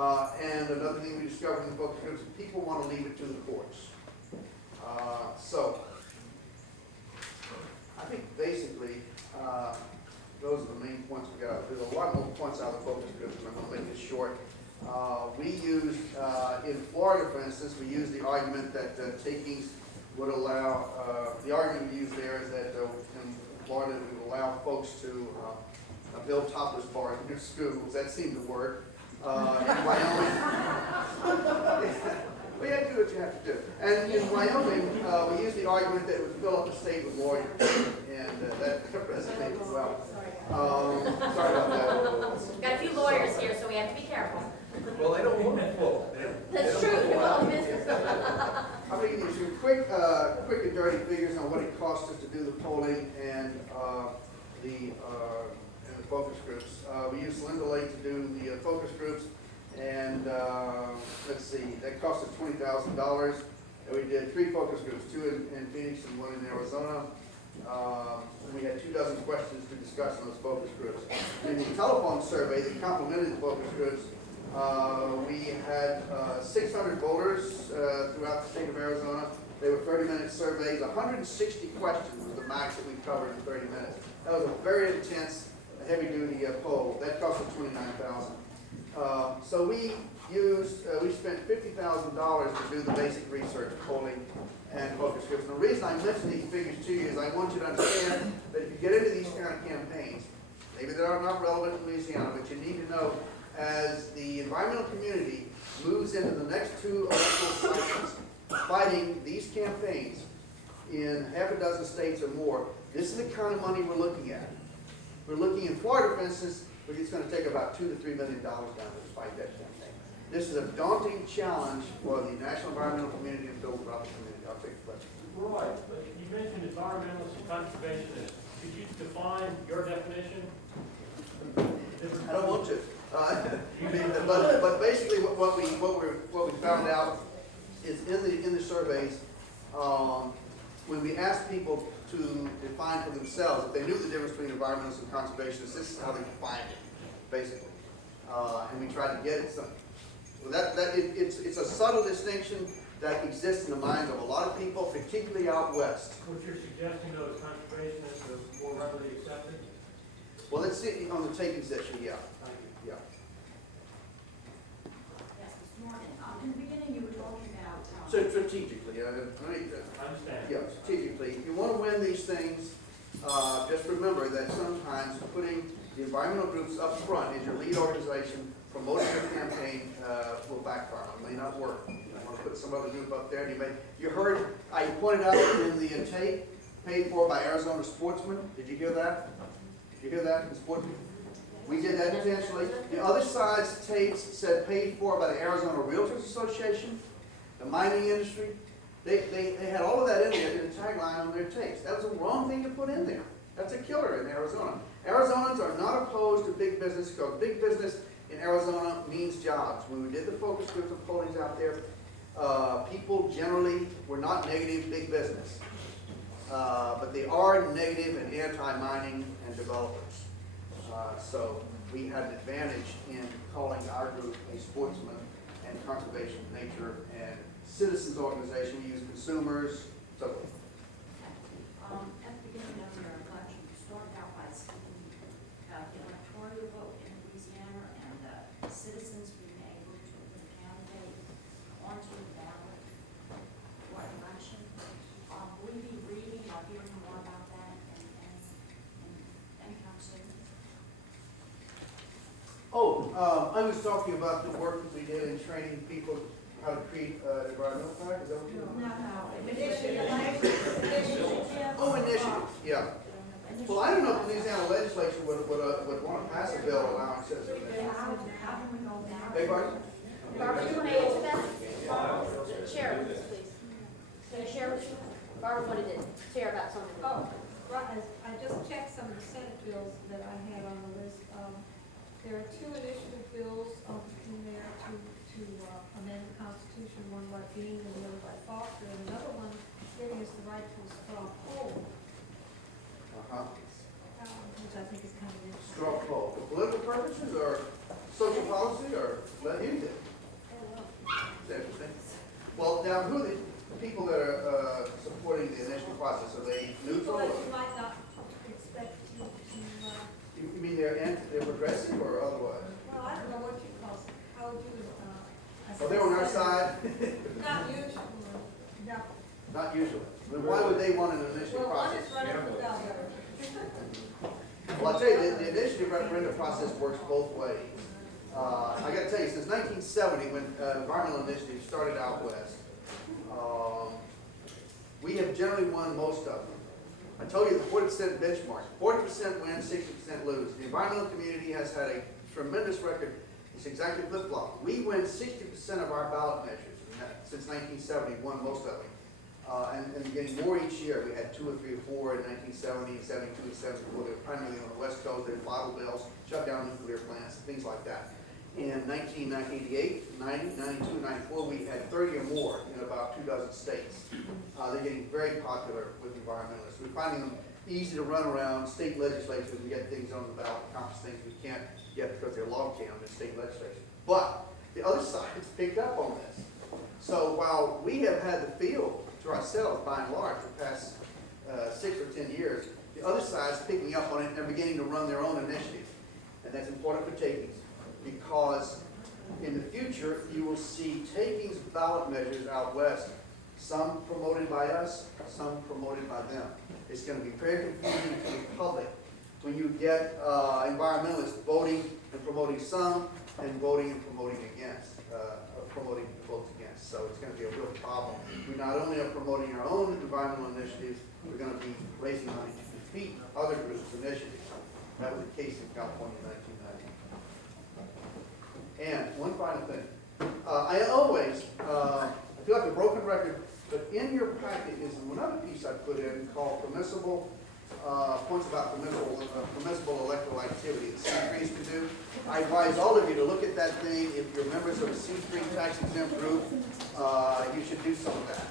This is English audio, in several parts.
And another thing we discovered in the focus groups is people want to leave it to the courts. So I think basically those are the main points we got. There's a lot more points out of the focus groups, and I'm going to make this short. We used, in Florida, for instance, we used the argument that takings would allow, the argument we used there is that in Florida we would allow folks to build topless bars in their schools. That seemed to work. In Wyoming, well, you have to do what you have to do. And in Wyoming, we used the argument that it would fill up the state with lawyers, and that resonated well. Sorry about that. We've got a few lawyers here, so we have to be careful. Well, they don't want it full. That's true. Well, business. I'm going to give you some quick and dirty figures on what it cost us to do the polling and the focus groups. We used Linda Lake to do the focus groups, and let's see, that cost us $20,000. And we did 3 focus groups, 2 in Phoenix and 1 in Arizona. And we had 24 questions to discuss in those focus groups. In the telephone survey that complemented the focus groups, we had 600 voters throughout the state of Arizona. They were 30-minute surveys. 160 questions was the max that we covered in 30 minutes. That was a very intense, heavy-duty poll. That cost us $29,000. So we spent $50,000 to do the basic research, polling, and focus groups. And the reason I mention these figures to you is I want you to understand that if you get into these kind of campaigns, maybe they are not relevant in Louisiana, but you need to know as the environmental community moves into the next 2 electoral cycles, fighting these campaigns in half a dozen states or more, this is the kind of money we're looking at. We're looking in Florida, for instance, where it's going to take about $2 to $3 million down to fight that campaign. This is a daunting challenge for the national environmental community and build throughout the community. I'll take the question. Roy, you mentioned environmentalists and conservationists. Could you define your definition? I don't want to. But basically, what we found out is in the surveys, when we asked people to define for themselves, if they knew the difference between environmentalists and conservationists, this is how they defined it, basically. And we tried to get it. It's a subtle distinction that exists in the minds of a lot of people, particularly out west. What you're suggesting, though, is conservationists are more readily accepted? Well, let's see on the takings issue, yeah. Thank you. Yeah. Yes, Mr. Morgan. In the beginning, you were talking about. So strategically, I understand. yeah, strategically, if you want to win these things, just remember that sometimes putting the environmental groups up front as your lead organization, promoting your campaign will backfire. It may not work. You want to put some other group up there. And you heard, I pointed out in the tape, paid for by Arizona Sportsman. Did you hear that? Did you hear that in Sportsman? We did that intentionally. The other side's tapes said paid for by the Arizona Realtors Association, the mining industry. They had all of that in there in the tagline on their tapes. That was the wrong thing to put in there. That's a killer in Arizona. Arizonans are not opposed to big business because big business in Arizona means jobs. When we did the focus groups and pollings out there, people generally were not negative big business. But they are negative and anti-mining and developers. So we had an advantage in calling our group a sportsman and conservation nature and citizens organization. We use consumers, so forth. At the beginning of your election, you started out by speaking about the electoral vote in Louisiana and citizens being able to put a candidate onto the ballot for election. Will you be reading or hearing more about that and anytime soon? I was talking about the work that we did in training people how to treat environmental fire. Is that what you're talking about? Oh, initiatives, yeah. Well, I don't know if the Louisiana legislature would want to pass a bill allowing citizens. How can we go about Hey, it? Bart? Barbara, you want to answer that? Share with us, please. Can you share with us? Barbara wanted to share about something. Oh, right, I just checked some of the Senate bills that I had on the list. There are 2 initiative bills in there to amend the Constitution, one by Dean and the other by Foster, and another one giving us the right to a straw poll, Uh-huh. which I think is kind of interesting. Straw poll. For political purposes or social policy? policy or let him do it? Is that interesting? Well, now, who are the people that are supporting the initiative process? Are they neutral? Well, or- you might not expect to, You mean they're progressive or otherwise? well, I don't know what you call it, how would you, Oh, they're on our side? Not usually, no. Not usually. Then why would they want an initiative Well, one process? is running for governor. Well, I'll tell you, the initiative referendum process works both ways. I gotta tell you, since 1970, when environmental initiatives started out west, we have generally won most of them. I told you the 40% benchmark, 40% win, 60% lose. The environmental community has had a tremendous record. It's exactly flip-flop. We win 60% of our ballot measures since 1970, won most of them. And getting more each year. We had 2 or 3 or 4 in 1970, and 72 and 74. They were primarily on the West Coast. They had Bible bills, shut down nuclear plants, things like that. In 1988, 90, 92, and 94, we had 30 or more in about 24 states. They're getting very popular with environmentalists. We're finding them easy to run around state legislatures and get things on the ballot, accomplish things we can't get because they're logged down in state legislation. But the other side has picked up on this. So while we have had the field to ourselves, by and large, for the past 6 or 10 years, the other side's picking up on it and they're beginning to run their own initiative. And that's important for takings, because in the future, you will see takings ballot measures out west, some promoted by us, some promoted by them. It's going to be very confusing to the public when you get environmentalists voting and promoting some, and voting and promoting against, promoting votes against. So it's going to be a real problem. We not only are promoting our own environmental initiatives, we're going to be raising money to defeat other groups' initiatives. That was the case in California in 1990. And one final thing. I always, I feel like a broken record, but in your packet is another piece I put in called permissible, points about permissible electoral activity that C3s can do. I advise all of you to look at that thing. If you're members of a C3 tax exempt group, you should do some of that.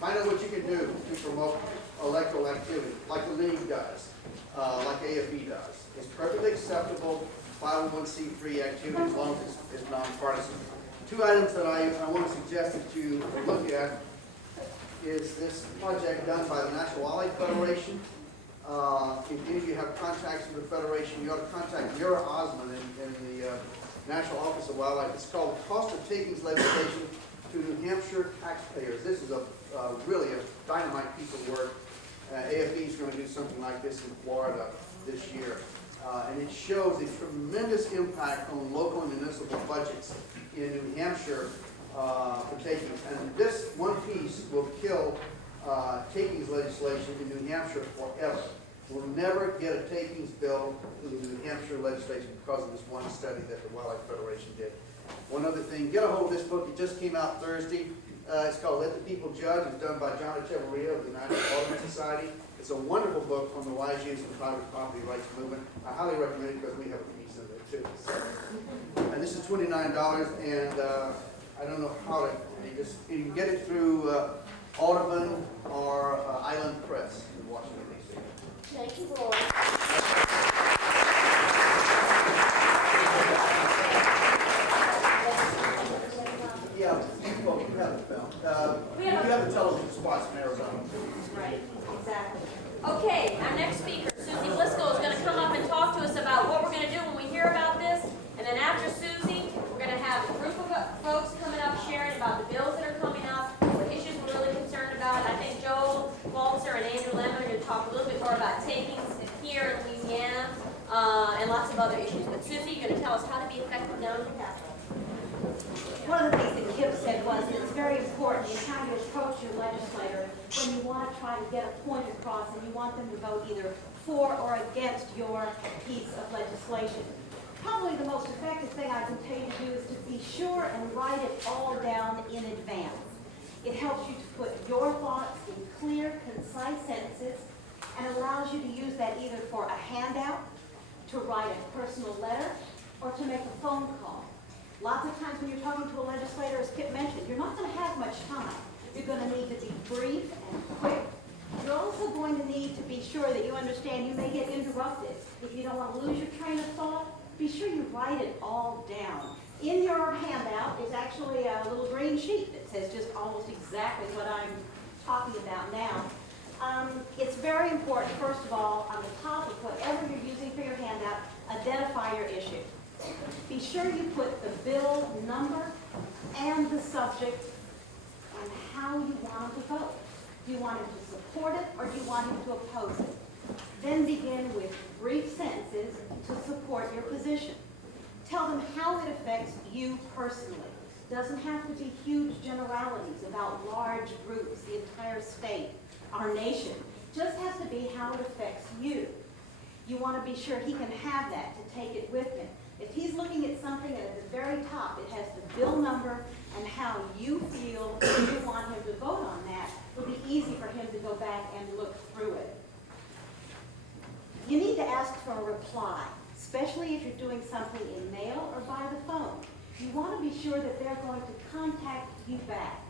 Find out what you can do to promote electoral activity, like the League does, like AFE does. It's perfectly acceptable 501c3 activity as long as it's nonpartisan. 2 items that I want to suggest that you look at is this project done by the National Wildlife Federation. If any of you have contacts with the Federation, you ought to contact Mira Osman in the National Office of Wildlife. It's called the Cost of Takings Legislation to New Hampshire Taxpayers. This is really a dynamite piece of work. AFE is going to do something like this in Florida this year. And it shows a tremendous impact on local and municipal budgets in New Hampshire for takings. And this one piece will kill takings legislation in New Hampshire forever. We'll never get a takings bill in the New Hampshire legislation because of this one study that the Wildlife Federation did. One other thing, get a hold of this book. It just came out Thursday. It's called Let the People Judge. It's done by John Echevarria of the National Audubon Society. It's a wonderful book on the wise use of the private property rights movement. I highly recommend it because we have a piece in there too. So, and this is $29, and I don't know how to, you can get it through Audubon or Island Press in Washington, D.C. Thank you, Roy. Yeah, well, you have the film. We You have a- have the television spots in Arizona. Right, exactly. Okay, our next speaker, Susie Bliscoe, is going to come up and talk to us about what we're going to do when we hear about this. And then after Susie, we're going to have a group of folks coming up sharing about the bills that are coming up, what issues we're really concerned about. I think Joel Walter and Andrew Lemon are going to talk a little bit more about takings here in Louisiana and lots of other issues. But Susie, you're going to tell us how to be effective down in the Capitol. One of the things that Kip said was that it's very important in how you approach your legislator when you want to try to get a point across and you want them to vote either for or against your piece of legislation. Probably the most effective thing I can tell you to do is to be sure and write it all down in advance. It helps you to put your thoughts in clear, concise sentences and allows you to use that either for a handout, to write a personal letter, or to make a phone call. Lots of times when you're talking to a legislator, as Kip mentioned, you're not going to have much time. You're going to need to be brief and quick. You're also going to need to be sure that you understand you may get interrupted. If you don't want to lose your train of thought, be sure you write it all down. In your handout is actually a little green sheet that says just almost exactly what I'm talking about now. It's very important, first of all, on the top of whatever you're using for your handout, identify your issue. Be sure you put the bill number and the subject and how you want them to vote. Do you want him to support it or do you want him to oppose it? Then begin with brief sentences to support your position. Tell them how it affects you personally. Doesn't have to be huge generalities about large groups, the entire state, our nation. Just has to be how it affects you. You want to be sure he can have that to take it with him. If he's looking at something and at the very top, it has the bill number and how you feel you want him to vote on that, it'll be easy for him to go back and look through it. You need to ask for a reply, especially if you're doing something in mail or by the phone. You want to be sure that they're going to contact you back.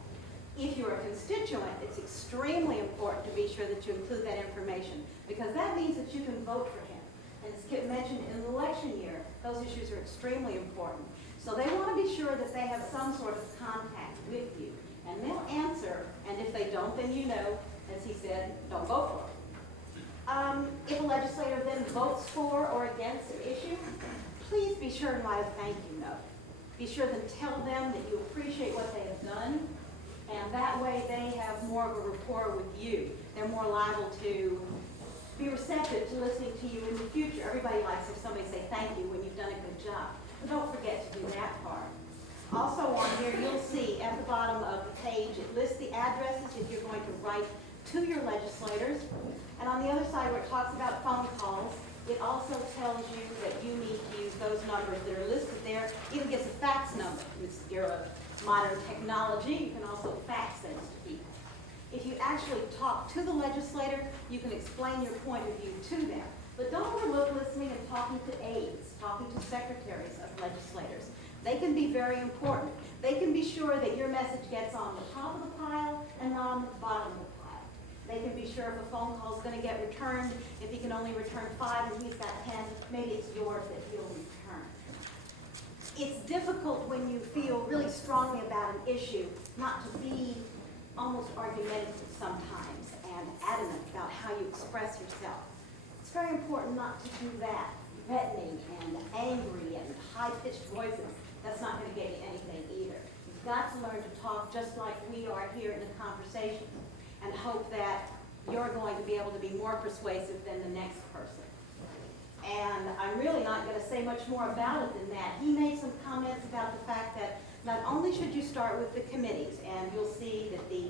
If you're a constituent, it's extremely important to be sure that you include that information because that means that you can vote for him. And as Kip mentioned, in the election year, those issues are extremely important. So they want to be sure that they have some sort of contact with you. And they'll answer, and if they don't, then you know, as he said, don't vote for them. If a legislator then votes for or against an issue, please be sure and write a thank you note. Be sure to tell them that you appreciate what they have done, and that way they have more of a rapport with you. They're more liable to be receptive to listening to you in the future. Everybody likes if somebody say thank you when you've done a good job. But don't forget to do that part. Also on here, you'll see at the bottom of the page, it lists the addresses if you're going to write to your legislators. And on the other side where it talks about phone calls, it also tells you that you need to use those numbers that are listed there. It even gives a fax number. It's your modern technology. You can also fax things to people. If you actually talk to the legislator, you can explain your point of view to them. But don't overlook listening and talking to aides, talking to secretaries of legislators. They can be very important. They can be sure that your message gets on the top of the pile and not on the bottom of the pile. They can be sure if a phone call is going to get returned. If he can only return 5 and he's got 10, maybe it's yours that he'll return. It's difficult when you feel really strongly about an issue not to be almost argumentative sometimes and adamant about how you express yourself. It's very important not to do that, threatening and angry and high-pitched voices. That's not going to get you anything either. You've got to learn to talk just like we are here in a conversation and hope that you're going to be able to be more persuasive than the next person. And I'm really not going to say much more about it than that. He made some comments about the fact that not only should you start with the committees, and you'll see that the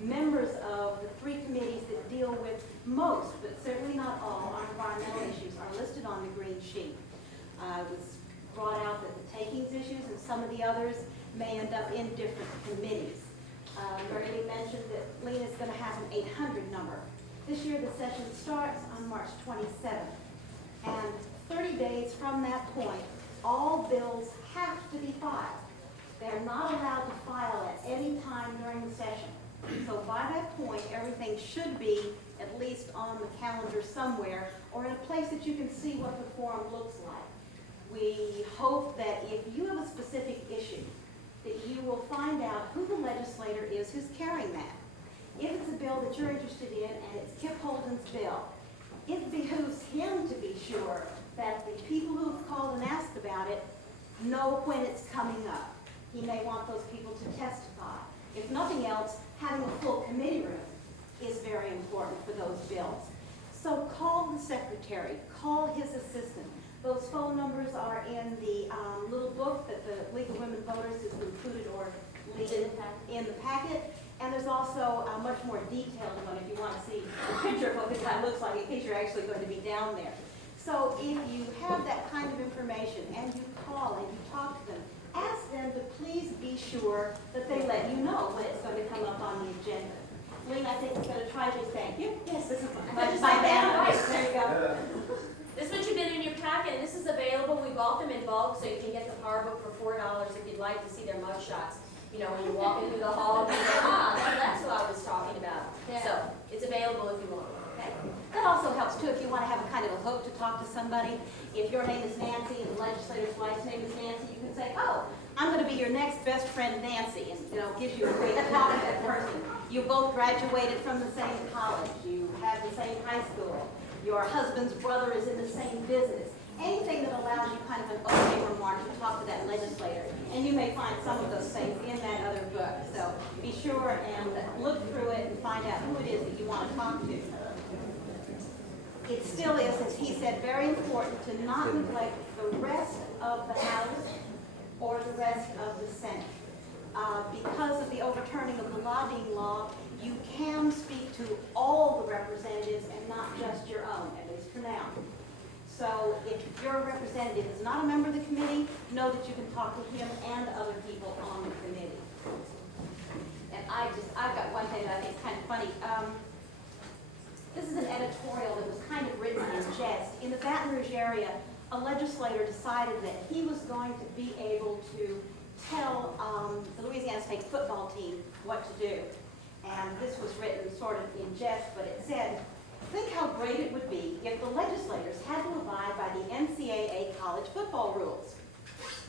members of the 3 committees that deal with most, but certainly not all, our environmental issues are listed on the green sheet. It was brought out that the takings issues and some of the others may end up in different committees. Mary Lee mentioned that Lena's going to have an 800 number. This year the session starts on March 27th. And 30 days from that point, all bills have to be filed. They're not allowed to file at any time during the session. So by that point, everything should be at least on the calendar somewhere or in a place that you can see what the forum looks like. We hope that if you have a specific issue, that you will find out who the legislator is who's carrying that. If it's a bill that you're interested in and it's Kip Holden's bill, it behooves him to be sure that the people who have called and asked about it know when it's coming up. He may want those people to testify. If nothing else, having a full committee room is very important for those bills. So call the secretary, call his assistant. Those phone numbers are in the little book that the League of Women Voters has included or in the packet. And there's also a much more detailed one if you want to see a picture of what the guy looks like in case you're actually going to be down there. So if you have that kind of information and you call and you talk to them, ask them to please be sure that they let you know when it's going to come up on the agenda. Lynn, I think is going to try to thank you. Yes, this is my band. There you go. This one should have been in your packet, and this is available. We bought them in bulk, so you can get the power book for $4 if you'd like to see their mug shots. You know, when you're walking through the hall, you go, that's who I was talking about. Yeah. So it's available if you want. Okay. Good. also helps too if you want to have a kind of a hook to talk to somebody. If your name is Nancy and the legislator's wife's name is Nancy, you can say, oh, I'm going to be your next best friend Nancy, and gives you a way to talk to that person. You both graduated from the same college. You have the same high school. Your husband's brother is in the same business. Anything that allows you kind of an opening remark to talk to that legislator. And you may find some of those things in that other book. So be sure and look through it and find out who it is that you want to talk to. It still is, as he said, very important to not neglect the rest of the House or the rest of the Senate. Because of the overturning of the lobbying law, you can speak to all the representatives and not just your own, at least for now. So if your representative is not a member of the committee, know that you can talk to him and other people on the committee. And I've got one thing that I think is kind of funny. This is an editorial that was kind of written in jest. In the Baton Rouge area, a legislator decided that he was going to be able to tell the Louisiana State football team what to do. And this was written sort of in jest, but it said, think how great it would be if the legislators had to abide by the NCAA college football rules.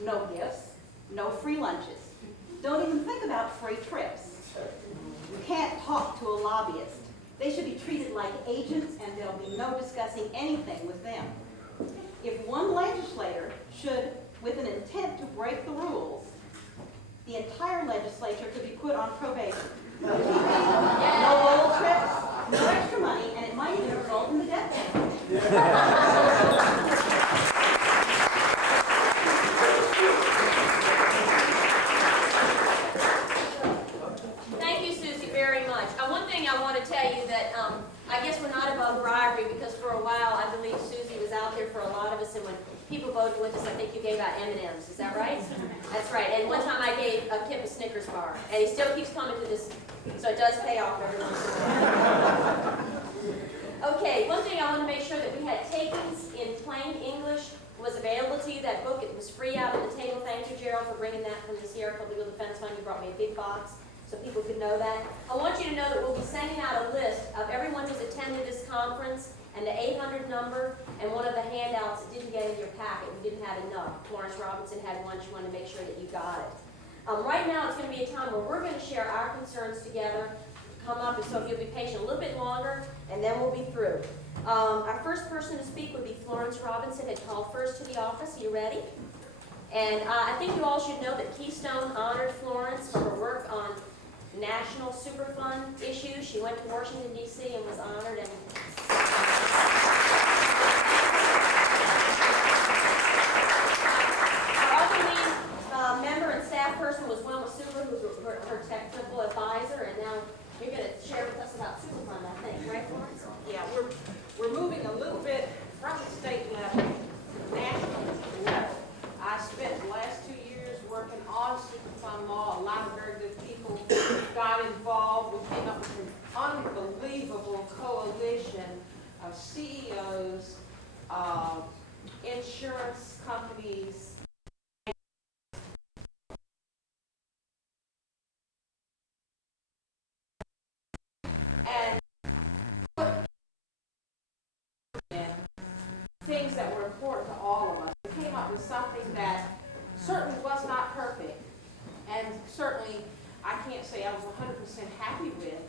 No gifts, no free lunches. Don't even think about free trips. You can't talk to a lobbyist. They should be treated like agents, and there'll be no discussing anything with them. If one legislator should, with an intent to break the rules, the entire legislature could be put on probation. No TV, no oil trips, no extra money, and it might even result in the death penalty. Thank you, Susie, very much. One thing I want to tell you that I guess we're not above bribery, because for a while I believe Susie was out there for a lot of us, and when people voted with us, I think you gave out M&Ms. Is that right? That's right. And one time I gave Kip a Snickers bar, and he still keeps coming to this, so it does pay off every once in a while. Okay, one thing I want to make sure that we had takings in plain English was available to you. That book, it was free out on the table. Thank you, Gerald, for bringing that from the Sierra Club Legal Defense Fund. You brought me a big box so people could know that. I want you to know that we'll be sending out a list of everyone who's attended this conference and the 800 number, and one of the handouts that didn't get in your packet. We didn't have enough. Florence Robinson had one. She wanted to make sure that you got it. Right now, it's going to be a time where we're going to share our concerns together, come up, and so if you'll be patient a little bit longer, and then we'll be through. Our first person to speak would be Florence Robinson, had called first to the office. Are you ready? And I think you all should know that Keystone honored Florence for her work on National Superfund issues. She went to Washington, D.C. and was honored. And our other lead member and staff person was Wilma Super, who's her technical advisor, and now you're going to share with us about Superfund, I think, right, Florence? Yeah, we're moving a little bit from the state level to the national level. I spent the last 2 years working on Superfund law. A lot of very good people got involved. We came up with an unbelievable coalition of CEOs, insurance companies, and things that were important to all of us. We came up with something that certainly was not perfect, and certainly I can't say I was 100% happy with,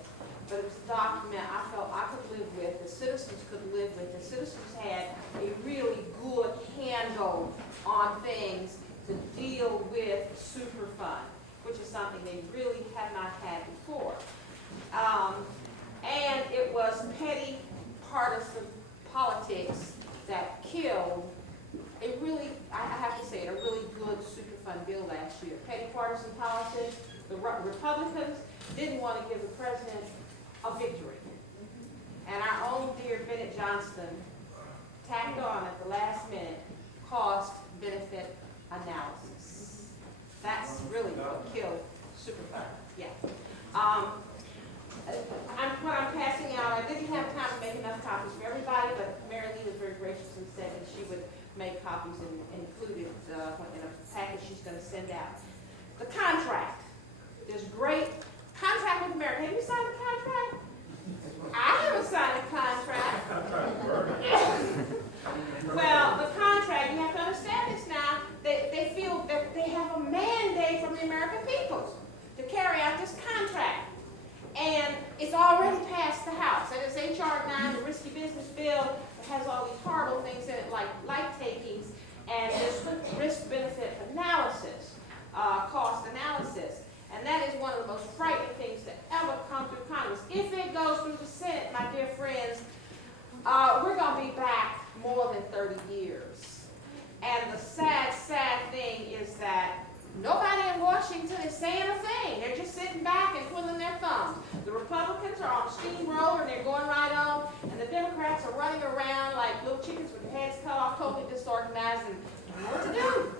but it was a document I felt I could live with, the citizens could live with. The citizens had a really good handle on things to deal with Superfund, which is something they really have not had before. And it was petty partisan politics that killed a really, I have to say it, a really good Superfund bill last year. Petty partisan politics, the Republicans didn't want to give the president a victory. And our own dear Bennett Johnston tacked on at the last minute cost-benefit analysis. That's really what killed Superfund. Yeah. What I'm passing out, I didn't have time to make enough copies for everybody, but Mary Lee was very gracious and said that she would make copies and include it in a package she's going to send out. The contract. There's great contract with America. Have you signed a contract? I haven't signed a contract. the American people to carry out this contract. And it's already passed the House. And it's H.R. 9, the risky business bill, that has all these horrible things in it, like life takings and this risk-benefit analysis, cost analysis. And that is one of the most frightening things to ever come through Congress. If it goes through the Senate, my dear friends, we're going to be back more than 30 years. And the sad, sad thing is that nobody in Washington is saying a thing. They're just sitting back and twiddling their thumbs. The Republicans are on a steamroller and they're going right on, and the Democrats are running around like little chickens with their heads cut off, totally disorganized, and don't know what to do.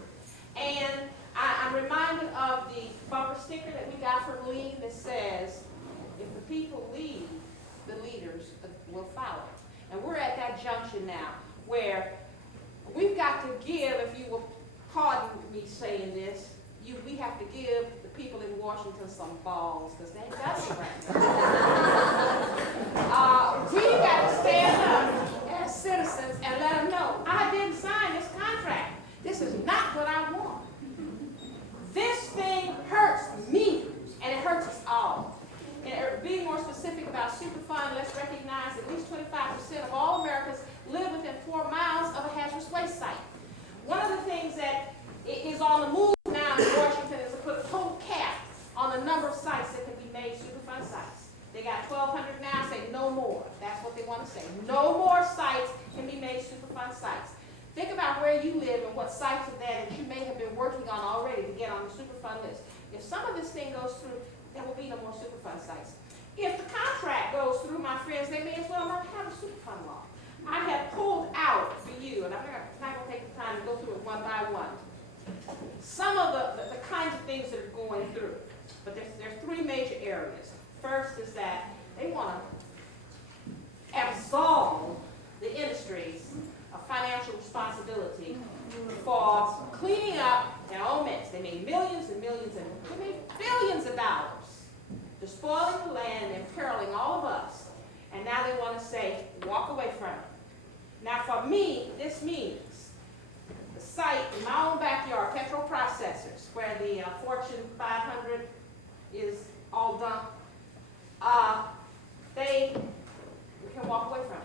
And I'm reminded of the bumper sticker that we got from Lee that says, if the people lead, the leaders will follow. And we're at that junction now where we've got to give, if you will pardon me saying this, we have to give the people in Washington some balls, because they ain't got it right now. We got to stand up as citizens and let them know, I didn't sign this contract. This is not what I want. This thing hurts me, and it hurts us all. And being more specific about Superfund, let's recognize that at least 25% of all Americans live within 4 miles of a hazardous waste site. One of the things that is on the move now in Washington is to put a total cap on the number of sites that can be made Superfund sites. They got 1,200 now, say no more. That's what they want to say. No more sites can be made Superfund sites. Think about where you live and what sites are there that you may have been working on already to get on the Superfund list. If some of this thing goes through, there will be no more Superfund sites. If the contract goes through, my friends, they may as well not have a Superfund law. I have pulled out for you, and I'm not going to take the time to go through it one by one, some of the kinds of things that are going through. But there's 3 major areas. First is that they want to absolve the industries of financial responsibility for cleaning up their own mess. They made millions and millions and they made billions of dollars despoiling the land and imperiling all of us. And now they want to say, walk away from it. Now for me, this means the site in my own backyard, Petro Processors, where the Fortune 500 is all dumped, we can walk away from it.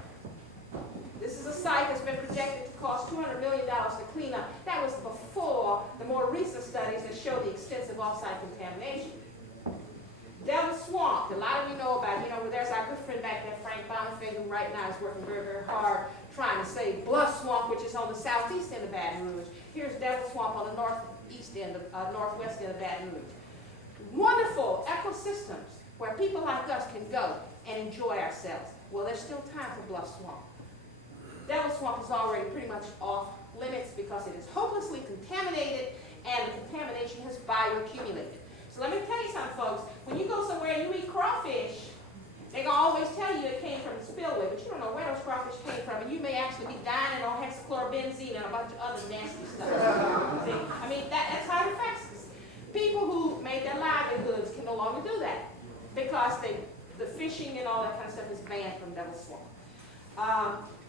This is a site that's been projected to cost $200 million to clean up. That was before the more recent studies that show the extensive off-site contamination. Devil's Swamp, a lot of you know about, there's our good friend back there, Frank Bonifay, who right now is working very, very hard trying to save Bluff Swamp, which is on the southeast end of Baton Rouge. Here's Devil's Swamp on the northwest end of Baton Rouge. Wonderful ecosystems where people like us can go and enjoy ourselves. Well, there's still time for Bluff Swamp. Devil's Swamp is already pretty much off limits because it is hopelessly contaminated and the contamination has bioaccumulated. So let me tell you something, folks. When you go somewhere and you eat crawfish, they're going to always tell you it came from the spillway, but you don't know where those crawfish came from, and you may actually be dying on hexachlorobenzene and a bunch of other nasty stuff. See? I mean, that's how it affects us. People who made their livelihoods can no longer do that because the fishing and all that kind of stuff is banned from Devil's Swamp.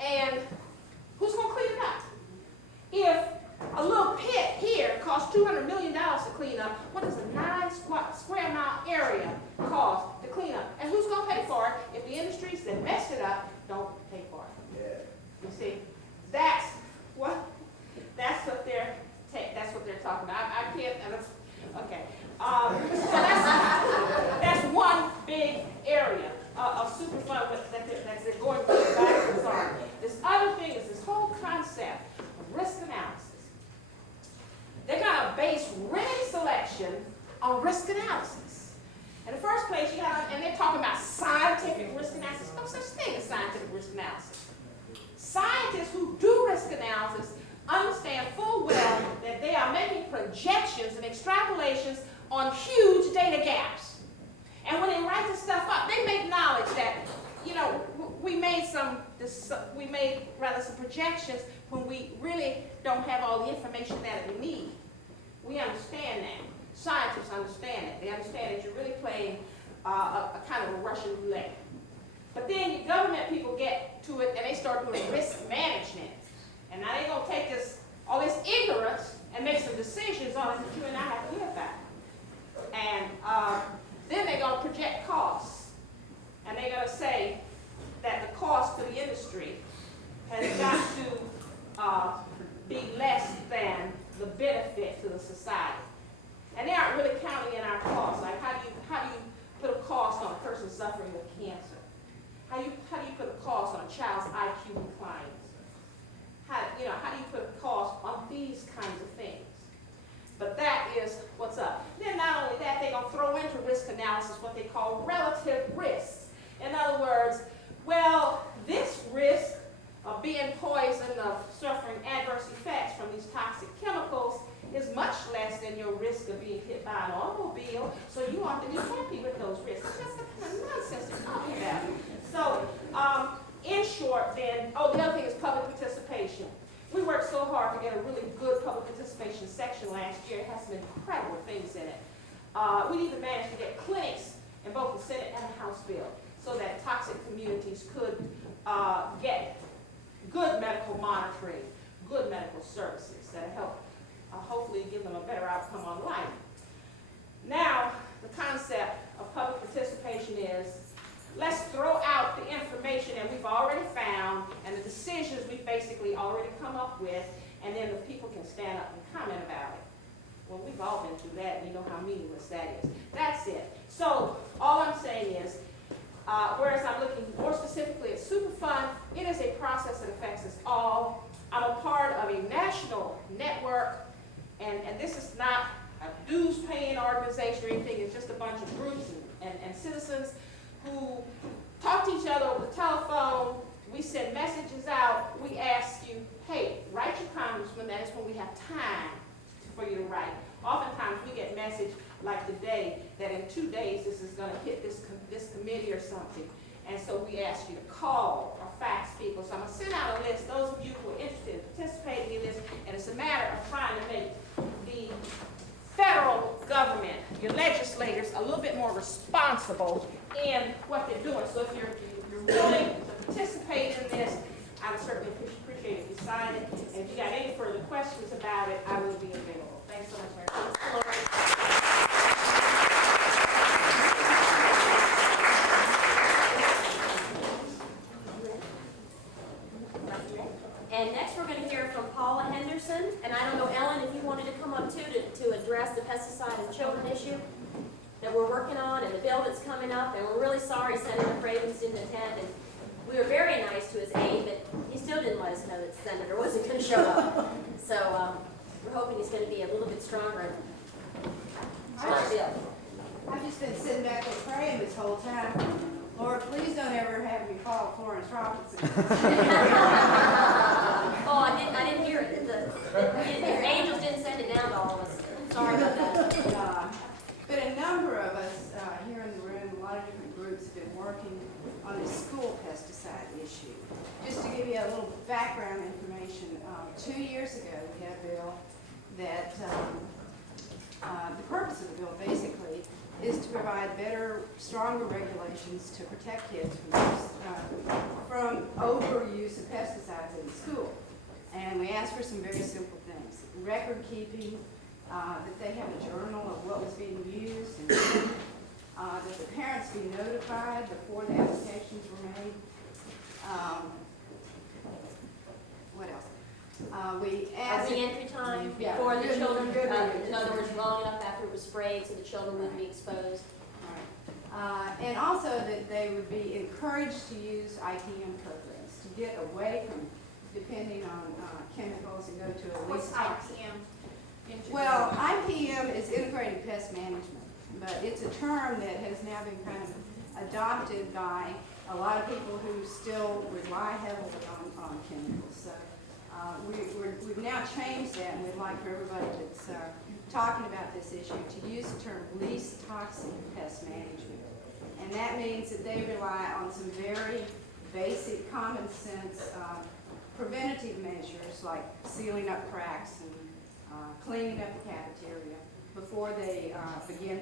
And who's going to clean it up? If a little pit here costs $200 million to clean up, what does a 9 square mile area cost to clean up? And who's going to pay for it if the industries that messed it up don't pay for it? Yeah. You see, that's what they're talking about. I can't. Okay. So that's one big area of Superfund that they're going backwards on. This other thing is this whole concept of risk analysis. They're going to base remedy selection on risk analysis. In the first place, and they're talking about scientific risk analysis. No such thing as scientific risk analysis. Scientists who do risk analysis understand full well that they are making projections and extrapolations on huge data gaps. And when they write this stuff up, they make knowledge that, we made some projections when we really don't have all the information that we need. We understand that. Scientists understand it. They understand that you're really playing a kind of a Russian roulette. But then your government people get to it and they start doing risk management. And now they're going to take all this ignorance and make some decisions on it that you and I have to hear about. of being hit by an automobile, so you ought to be happy with those risks. That's the kind of nonsense they're talking about. So, in short then, the other thing is public participation. We worked so hard to get a really good public participation section last year. It has some incredible things in it. We even managed to get clinics in both the Senate and the House bill so that toxic communities could get good medical monitoring, good medical services that help hopefully give them a better outcome on life. Now, the concept of public participation is, let's throw out the information that we've already found and the decisions we've basically already come up with, and then the people can stand up and comment about it. Well, we've all been through that, and you know how meaningless that is. That's it. So, all I'm saying is, whereas I'm looking more specifically at Superfund, it is a process that affects us all. I'm a part of a national network, and this is not a dues-paying organization or anything. It's just a bunch of groups and citizens who talk to each other over the telephone. We send messages out. We ask you, hey, write your congressman. That is when we have time for you to write. Oftentimes we get message like today that in 2 days this is going to hit this committee or something. And so we ask you to call or fax people. So I'm going to send out a list, those of you who are interested in participating in this, and it's a matter of trying to make the federal government, your legislators, a little bit more responsible in what they're doing. So if you're willing to participate in this, I would certainly appreciate if you sign it. And if you got any further questions about it, I will be available. Thanks so much, Mary. And next we're going to hear from Paula Henderson. And I don't know, Ellen, if you wanted to come up too to address the pesticide and children issue that we're working on and the bill that's coming up. And we're really sorry Senator Cravens didn't attend. And we were very nice to his aide, but he still didn't let us know that the senator wasn't going to show up. So we're hoping he's going to be a little bit stronger. Bill. I've just been sitting back there praying this whole time. Lord, please don't ever have me follow Florence Robinson. Oh, I didn't hear it. The angels didn't send it down to all of us. Sorry about that. But a number of us here in the room, a lot of different groups have been working on this school pesticide issue. Just to give you a little background information, 2 years ago we had a bill that the purpose of the bill basically is to provide better, stronger regulations to protect kids from overuse of pesticides in school. And we asked for some very simple things. Record keeping, that they have a journal of what was being used, and that the parents be notified before the applications were made. What else? We asked Re-entry time Yeah. for the Good, children, good in other words, long enough after it was sprayed so the children wouldn't be exposed. and also that they would be encouraged to use IPM programs to get away from depending on chemicals and go to a What's least toxic. IPM? Well, IPM is integrated pest management, but it's a term that has now been kind of adopted by a lot of people who still rely heavily on chemicals. So we've now changed that, and we'd like for everybody that's talking about this issue to use the term least toxic pest management. And that means that they rely on some very basic, common sense preventative measures like sealing up cracks and cleaning up the cafeteria before they begin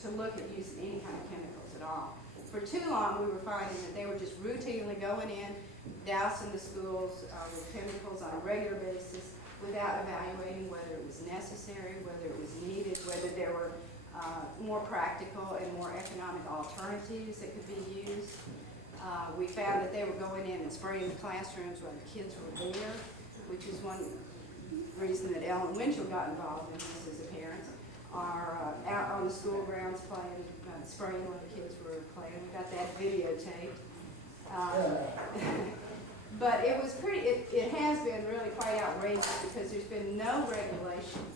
to look at using any kind of chemicals at all. For too long, we were finding that they were just routinely going in, dousing the schools with chemicals on a regular basis without evaluating whether it was necessary, whether it was needed, whether there were more practical and more economic alternatives that could be used. We found that they were going in and spraying the classrooms when the kids were there, which is one reason that Ellen Winchell got involved in this as a parent, are out on the school grounds playing, spraying when the kids were playing. We got that videotaped. But it was it has been really quite outrageous because there's been no regulation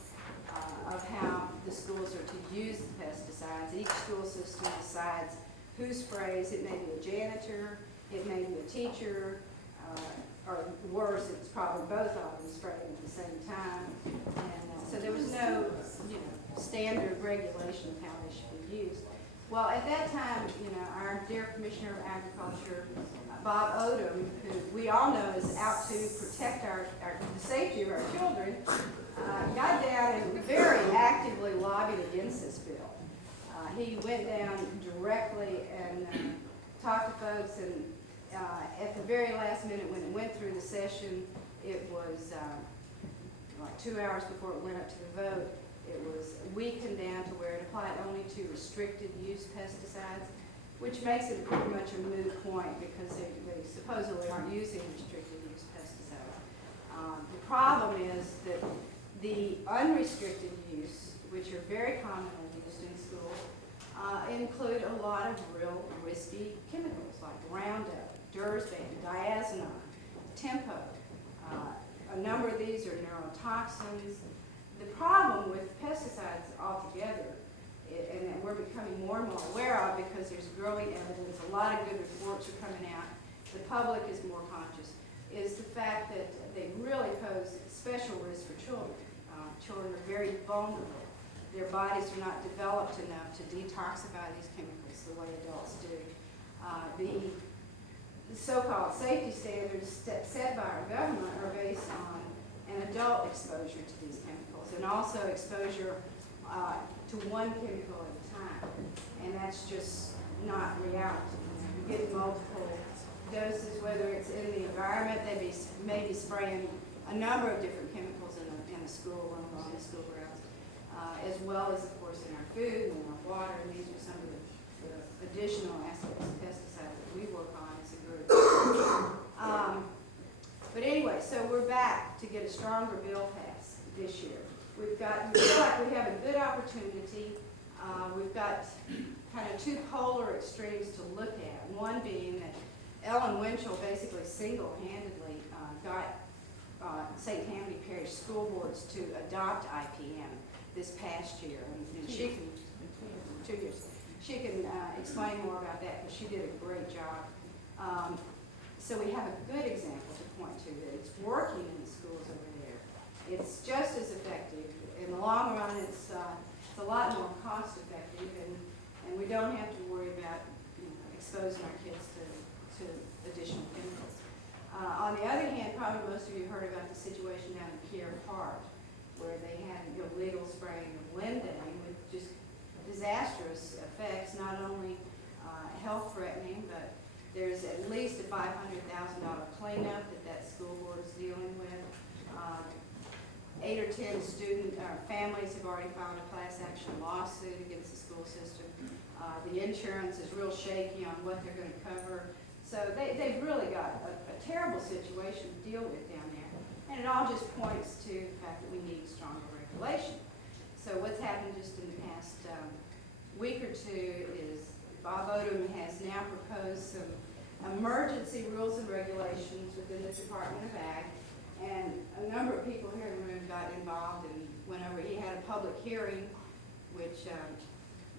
of how the schools are to use the pesticides. Each school system decides who sprays. It may be a janitor, it may be a teacher, or worse, it's probably both of them spraying at the same time. And So there was no, standard regulation of how they should be used. Well, at that time, our dear Commissioner of Agriculture, Bob Odom, who we all know is out to protect the safety of our children, got down and very actively lobbied against this bill. He went down directly and talked to folks, and at the very last minute when it went through the session, it was like 2 hours before it went up to the vote, it was weakened down to where it applied only to restricted use pesticides, which makes it pretty much a moot point because they supposedly aren't using restricted use pesticides. The problem is that the unrestricted use, which are very commonly used in schools, include a lot of real risky chemicals like Roundup, Dursban, diazonam, Tempo. A number of these are neurotoxins. The problem with pesticides altogether, and that we're becoming more and more aware of because there's growing evidence, a lot of good reports are coming out, the public is more conscious, is the fact that they really pose special risk for children. Children are very vulnerable. Their bodies are not developed enough to detoxify these chemicals the way adults do. The so-called safety standards set by our government are based on an adult exposure to these chemicals and also exposure to one chemical at a time. And that's just not reality. You get multiple doses, whether it's in the environment, they may be spraying a number of different chemicals in the school and along the school grounds, as well as, of course, in our food and in our water. And these are some of the additional aspects of pesticides that we work on as a group. But anyway, so we're back to get a stronger bill passed this year. We feel like we have a good opportunity. We've got kind of two polar extremes to look at. One being that Ellen Winchell basically single-handedly got St. Tammany Parish school boards to adopt IPM this past year. And she can, 2 years. She can explain more about that, but she did a great job. So we have a good example to point to that it's working in the schools over there. It's just as effective. In the long run, it's a lot more cost effective, and we don't have to worry about exposing our kids to additional chemicals. On the other hand, probably most of you heard about the situation down in Pierre Park, where they had illegal spraying of Lindane with just disastrous effects, not only health threatening, but there's at least a $500,000 cleanup that school board is dealing with. 8 or 10 families have already filed a class action lawsuit against the school system. The insurance is real shaky on what they're going to cover. So they've really got a terrible situation to deal with down there. And it all just points to the fact that we need stronger regulation. So what's happened just in the past week or two is Bob Odom has now proposed some emergency rules and regulations within the Department of Ag. And a number of people here in the room got involved and went over. He had a public hearing, which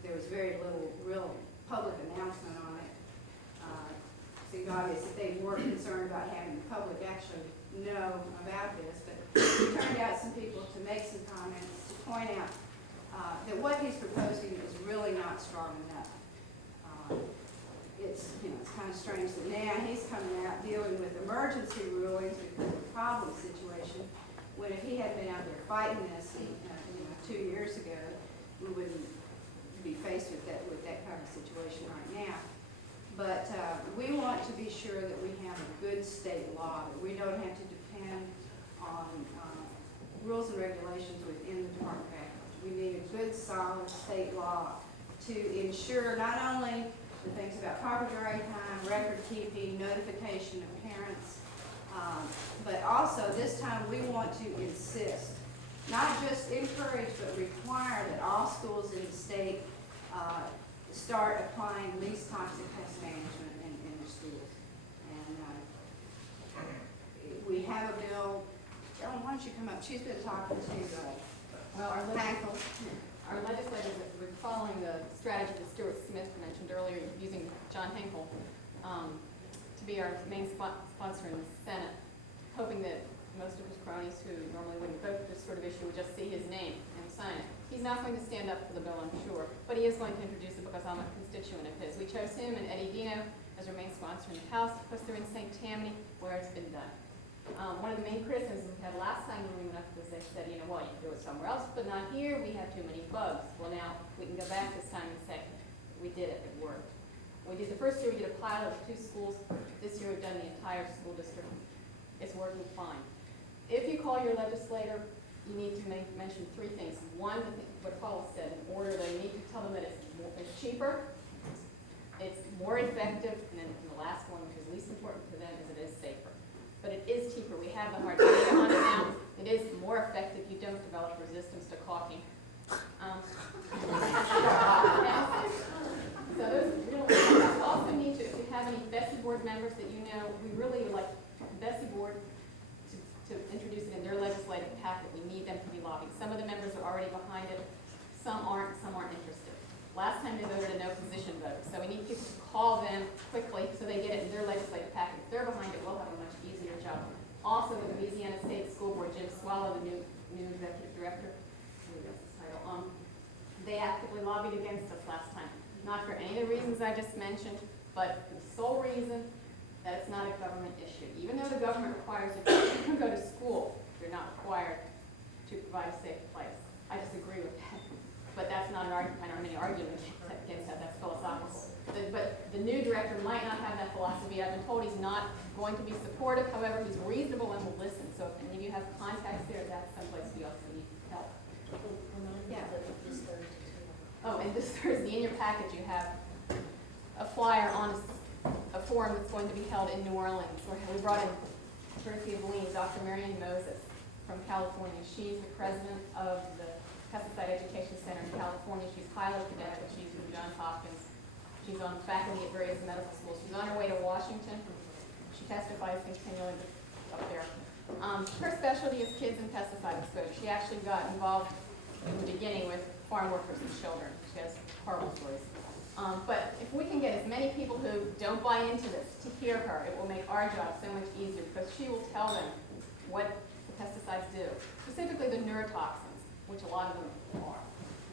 there was very little real public announcement on it. It's obvious that they were concerned about having the public actually know about this, but it turned out some people to make some comments to point out that what he's proposing is really not strong enough. It's kind of strange that now he's coming out dealing with emergency rulings because of a problem situation, when if he had been out there fighting this 2 years ago, we wouldn't be faced with that kind of situation right now. But we want to be sure that we have a good state law, that we don't have to depend on rules and regulations within the Department of Agriculture. We need a good, solid state law to ensure not only the things about proper dry time, record keeping, notification of parents, but also this time we want to insist, not just encourage, but require that all schools in the state start applying least toxic pest management in their schools. And we have a bill. Ellen, why don't you come up? She's been talking to Hankel. Our legislators were following the strategy that Stuart Smith mentioned earlier, using John Hankel to be our main sponsor in the Senate, hoping that most of his cronies who normally wouldn't vote for this sort of issue would just see his name and sign it. He's not going to stand up for the bill, I'm sure, but he is going to introduce it because I'm a constituent of his. We chose him and Eddie Dino as our main sponsor in the House because they're in St. Tammany where it's been done. One of the main criticisms we had last time when we went up was they said, you know, well, you can do it somewhere else, but not here, we have too many bugs. Well, now we can go back this time and say, we did it, it worked. We did the first year, we did a pilot of 2 schools. This year, we've done the entire school district. It's working fine. If you call your legislator, you need to mention 3 things. One, what Paul said, in order, they need to tell them that it's cheaper, it's more effective, and then the last one, which is least important to them, is it is safer. But it is cheaper. We have the hard data on it now. It is more effective. You don't develop resistance to caulking. So those real. You also need to, if you have any Bessie board members that you know, we really would like the Bessie board to introduce it in their legislative packet. We need them to be lobbying. Some of the members are already behind it. Some aren't interested. Last time they voted a no position vote. So we need people to call them quickly so they get it in their legislative packet. If they're behind it, we'll have a much easier job. Also, the Louisiana State School Board, Jim Swallow, the new executive director, they actively lobbied against us last time. Not for any of the reasons I just mentioned, but for the sole reason that it's not a government issue. Even though the government requires you to go to school, you're not required to provide a safe place. I disagree with that. But that's not an argument. I don't have any argument against that. That's philosophical. But the new director might not have that philosophy. I've been told he's not going to be supportive. However, he's reasonable and will listen. So if any of you have contacts there, that's someplace we also need help. Yeah. Oh, and this Thursday in your package you have a flyer on a forum that's going to be held in New Orleans. We brought in, courtesy of Lean, Dr. Marian Moses from California. She's the president of the Pesticide Education Center in California. She's highly credentialed. She's from Johns Hopkins. She's on faculty at various medical schools. She's on her way to Washington. She testifies continually up there. Her specialty is kids and pesticide exposure. She actually got involved in the beginning with farm workers and children. She has horrible stories. But if we can get as many people who don't buy into this to hear her, it will make our job so much easier because she will tell them what the pesticides do, specifically the neurotoxins, which a lot of them are.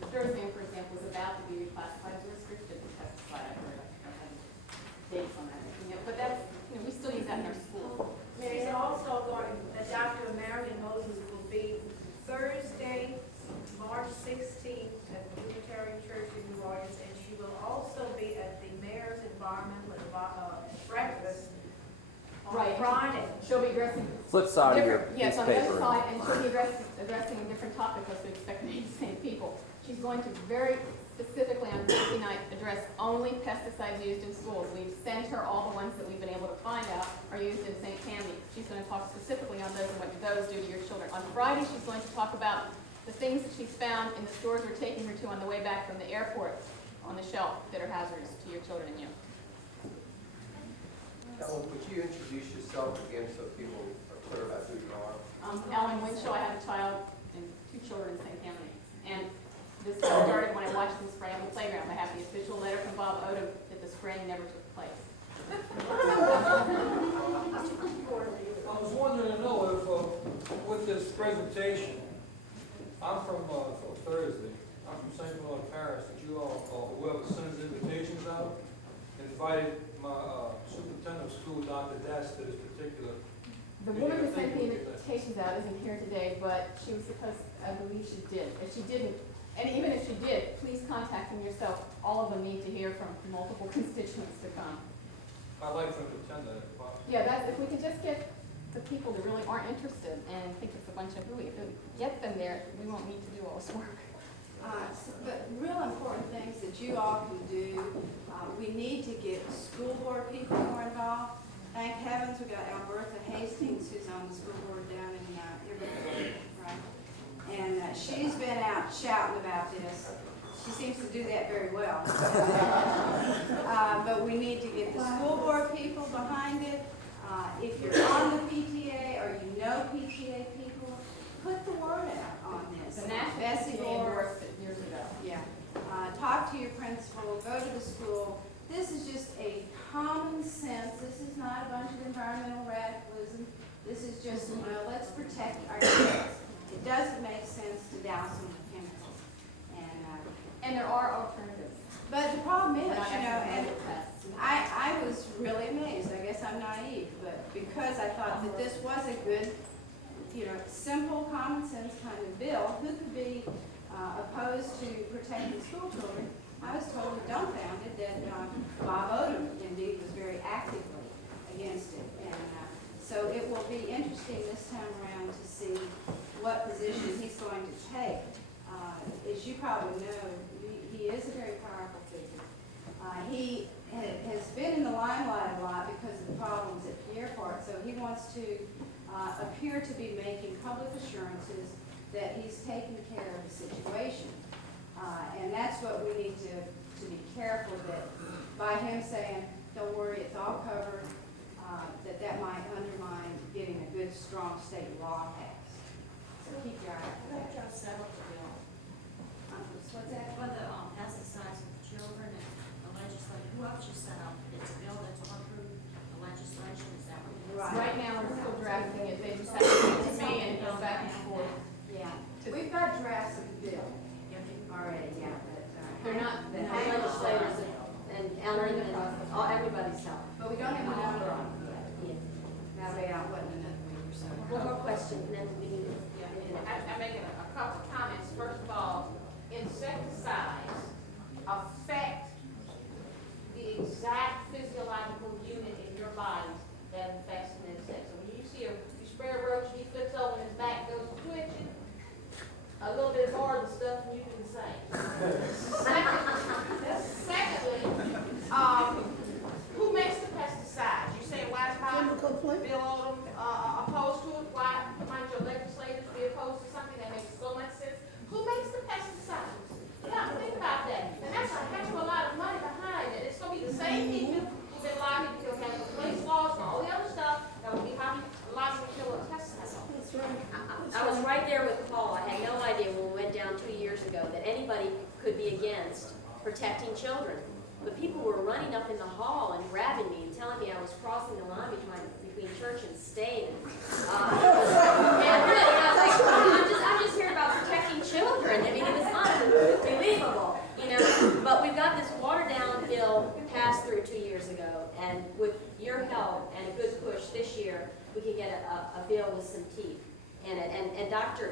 Durazan, for example, is about to be reclassified as a restricted pesticide. I heard. I don't have dates on that. But that's, we still use that in our schools. There's also going, Dr. Marian Moses will be Thursday, March 16th at the Unitarian Church in New Orleans, and she will also be at the Mayor's Environmental Breakfast on Friday. She'll be addressing Flip side of your yes, on the other newspaper. side, and she'll be addressing a different topic because we expect the same people. She's going to very specifically on Thursday night address only pesticides used in schools. We've sent her all the ones that we've been able to find out are used in St. Tammany. She's going to talk specifically on those and what those do to your children. On Friday, she's going to talk about the things that she's found in the stores we're taking her to on the way back from the airport on the shelf that are hazardous to your children and you. Ellen, would you introduce yourself again so people are clear about who you are? Ellen Winshaw. I have a child and 2 children in St. Tammany. And this started when I watched them spray on the playground. I have the official letter from Bob Odom that the spraying never took place. I was wondering to know if, with this presentation, I'm from Thursday. I'm from St. Louis Parish. That you all, whoever sends invitations out, invited my superintendent of school, Dr. Datz, to this particular. The woman who sent the invitations out isn't here today, but she was supposed, I believe she did. If she didn't, and even if she did, please contact them yourself. All of them need to hear from multiple constituents to come. I'd like them to attend that if possible. Yeah, that's, if we could just get the people that really aren't interested and think it's a bunch of hooey, if we get them there, we won't need to do all this work. But real important things that you all can do, we need to get school board people more involved. Thank heavens we got Albertha Hastings, who's on the school board down in Iberville, right? And she's been out shouting about this. She seems to do that very well. But we need to get the school board people behind it. If you're on the PTA or you know PTA people, put the word out on this. The national Bessie PTA board, endorsed it years ago. yeah. Talk to your principal, go to the school. This is just a common sense. This is not a bunch of environmental radicalism. This is just, let's protect our kids. It doesn't make sense to douse them with chemicals. And there are alternatives. But the problem is, Not and everyone tests. I was really amazed. I guess I'm naive, but because I thought that this was a good, simple, common sense kind of bill, who could be opposed to protecting school children? I was totally dumbfounded that Bob Odom indeed was very actively against it. And so it will be interesting this time around to see what position he's going to take. As you probably know, he is a very powerful figure. He has been in the limelight a lot because of the problems at Pierre Park, so he wants to appear to be making public assurances that he's taking care of the situation. And that's what we need to be careful that by him saying, don't worry, it's all covered, that might undermine getting a good, strong state law passed. So keep your eye on Who that. just settled the bill? What's that? For the pesticides of children and the legislature, who else just set up? It's a bill that's gone through the legislation, is that what it is? Right. Right now, we're still drafting it. They just have to get to me and go back and forth. Yeah, we've got drafts of the bill already, yeah, but. They're not- the The legislators and Ellen and everybody's help. But we don't have a number on it yet. Yeah. That'll be out, what, in another week or so. One more question, and then we need to. I'm making a couple of comments. First of all, insecticides affect the exact physiological unit in your body that affects an insect. So when you see you spray a roach and he flips over and his back goes twitching, a little bit more of the stuff and you do the same. Secondly, who makes the pesticides? You say why is Bill Odom opposed to it? Why might your legislators be opposed to something that makes so much sense? Who makes the pesticides? Now, think about that. And that's a heck of a lot of money behind it. It's going to be the same people who've been lobbying to kill chemical waste laws and all the other stuff that will be lobbying to kill a pesticide. I was right there with Paul. I had no idea when we went down 2 years ago that anybody could be against protecting children. But people were running up in the hall and grabbing me and telling me I was crossing the line between church and state. And really, I was like, I'm just here about protecting children. I mean, it was unbelievable, But we've got this watered-down bill passed through 2 years ago, and with your help and a good push this year, we can get a bill with some teeth. And it's Dr.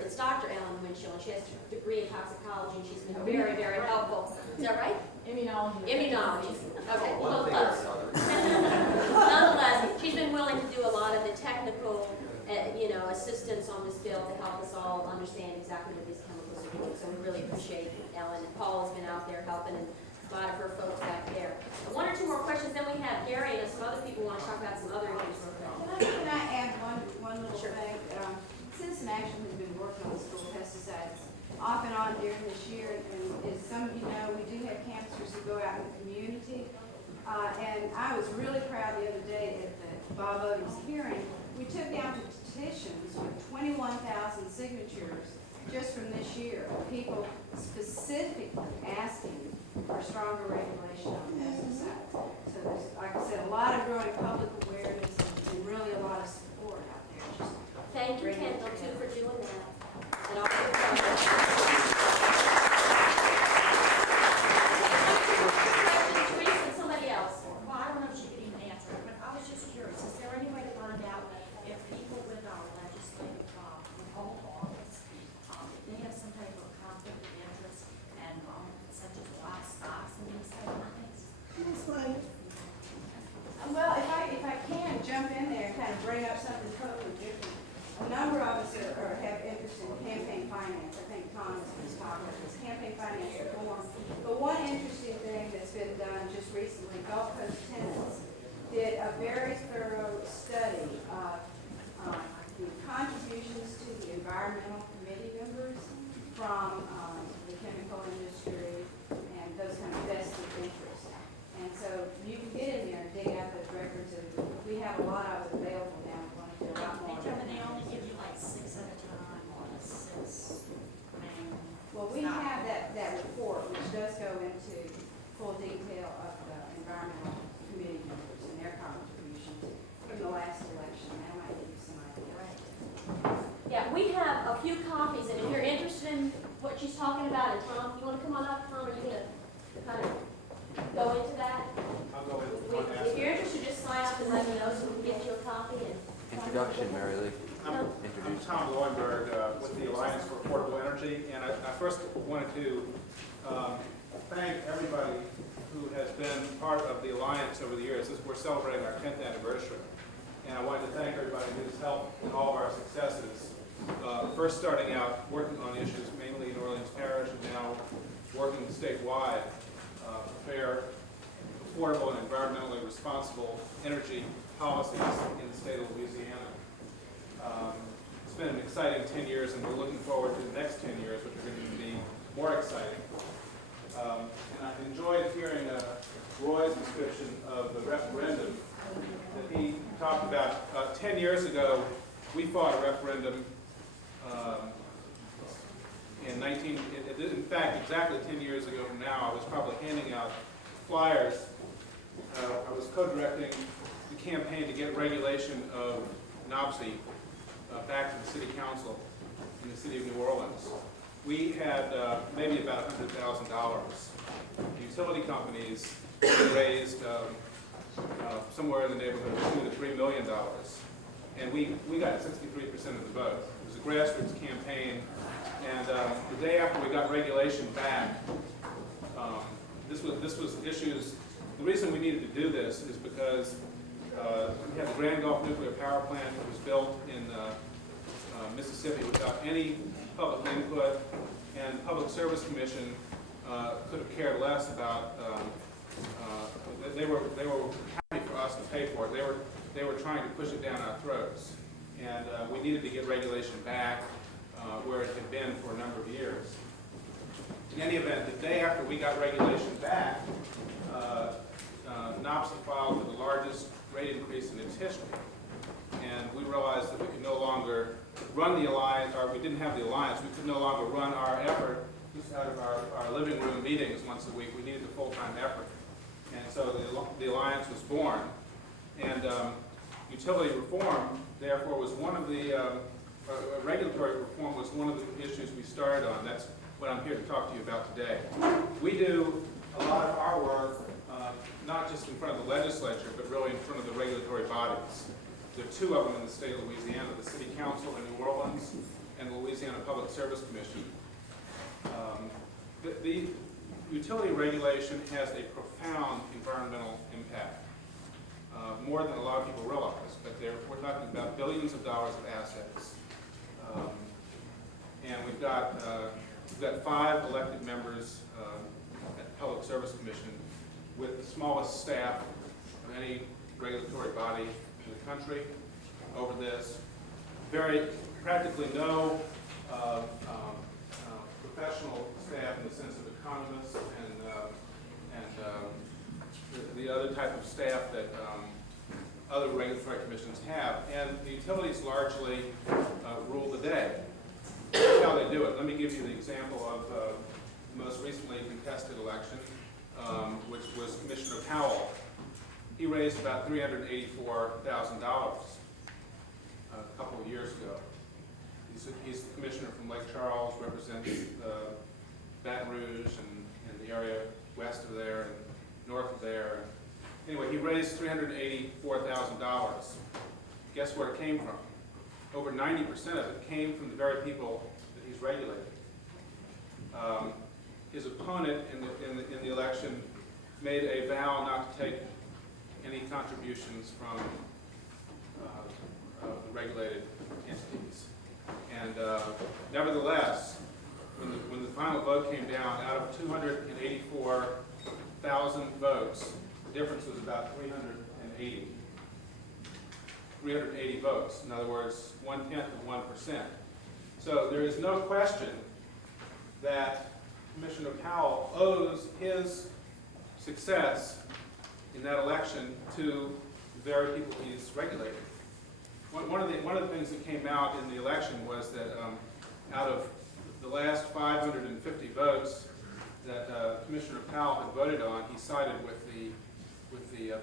Ellen Winchell, and she has a degree in toxicology, and she's been very, very helpful. Is that right? Immunology. Immunology. Okay, well, close. Nonetheless, she's been willing to do a lot of the technical, assistance on this bill to help us all understand exactly what these chemicals are doing. So we really appreciate Ellen. And Paul has been out there helping, and a lot of her folks back there. One or two more questions, then we have Gary and some other people want to talk about some other issues real quick. Can I add one little Sure. thing? Citizen Action has been working on school pesticides off and on during this year, and as some of you know, we do have canvassers who go out in the community. And I was really proud the other day at the Bob Odom's hearing. We took down petitions with 21,000 signatures just from this year of people specifically asking for stronger regulation on pesticides. So there's, like I said, a lot of growing public awareness and really a lot of support out there. Just Thank you, Kendall, too, for doing that. And all your questions, Teresa, and somebody else. Well, I don't know if she could even answer it, but I was just curious, is there any way to find out if people with our legislative, hold office, if they have some type of conflict of interest and, such as livestock and these type of things? Well, if I can jump in there and kind of bring up something totally different. A number of us have interest in campaign finance. I think Thomas was talking about this campaign finance reform. But one interesting thing that's been done just recently, Gulf Coast Tenants did a very thorough study of the contributions to the environmental committee members from the chemical industry and those kind of vested interests. And so you can get in there and dig out those records, and we have a lot of it available now. We want to do a lot more. They tell me they only give you like 6 at a time on a 6 man. Well, we have that report, which does go into full detail of the environmental committee members and their contributions from the last election. That might give you some idea. she's talking about, and Tom, you wanna come on up, Tom, are you gonna kind of go into that? I'll go with We- one If aspect. you're interested, just sign up and let me know so we can get you a copy and. Introduction, Mary Lee. I'm Tom Lowenberg with the Alliance for Affordable Energy, and I first wanted to thank everybody who has been part of the Alliance over the years. We're celebrating our 10th anniversary, and I wanted to thank everybody who's helped in all of our successes. First starting out working on issues mainly in Orleans Parish, and now working statewide for fair, affordable, and environmentally responsible energy policies in the state of Louisiana. It's been an exciting 10 years, and we're looking forward to the next 10 years, which are going to be more exciting. And I enjoyed hearing Roy's description of the referendum that he talked about. 10 years ago, we fought a referendum in fact, exactly 10 years ago from now, I was probably handing out flyers. I was co-directing the campaign to get regulation of NOPSI back to the city council in the city of New Orleans. We had maybe about $100,000. Utility companies raised somewhere in the neighborhood of $2 to $3 million, and we got 63% of the vote. It was a grassroots campaign, and the day after we got regulation back, this was issues. The reason we needed to do this is because we had the Grand Gulf nuclear power plant that was built in Mississippi without any public input, and the Public Service Commission could have cared less about. They were happy for us to pay for it. They were trying to push it down our throats, and we needed to get regulation back where it had been for a number of years. In any event, the day after we got regulation back, NOPSI filed for the largest rate increase in its history. And we realized that we could no longer run the Alliance, or we didn't have the Alliance, we could no longer run our effort just out of our living room meetings once a week. We needed a full-time effort. And so the Alliance was born. And utility reform, therefore, was one of the, regulatory reform was one of the issues we started on. That's what I'm here to talk to you about today. We do a lot of our work, not just in front of the legislature, but really in front of the regulatory bodies. There are two of them in the state of Louisiana, the City Council in New Orleans and the Louisiana Public Service Commission. The utility regulation has a profound environmental impact, more than a lot of people realize, but we're talking about billions of dollars of assets. And we've got 5 elected members at the Public Service Commission with the smallest staff of any regulatory body in the country over this. Practically no professional staff in the sense of economists and the other type of staff that other regulatory commissions have. And the utilities largely rule the day. That's how they do it. Let me give you the example of the most recently contested election, which was Commissioner Powell. He raised about $384,000 a couple of years ago. He's the commissioner from Lake Charles, represents Baton Rouge and the area west of there and north of there. Anyway, he raised $384,000. Guess where it came from? Over 90% of it came from the very people that he's regulating. His opponent in the election made a vow not to take any contributions from the regulated entities. And nevertheless, when the final vote came down, out of 284,000 votes, the difference was about 380 votes. In other words, 1/10 of 1%. So there is no question that Commissioner Powell owes his success in that election to the very people he's regulating. One of the things that came out in the election was that out of the last 550 votes that Commissioner Powell had voted on, he sided with the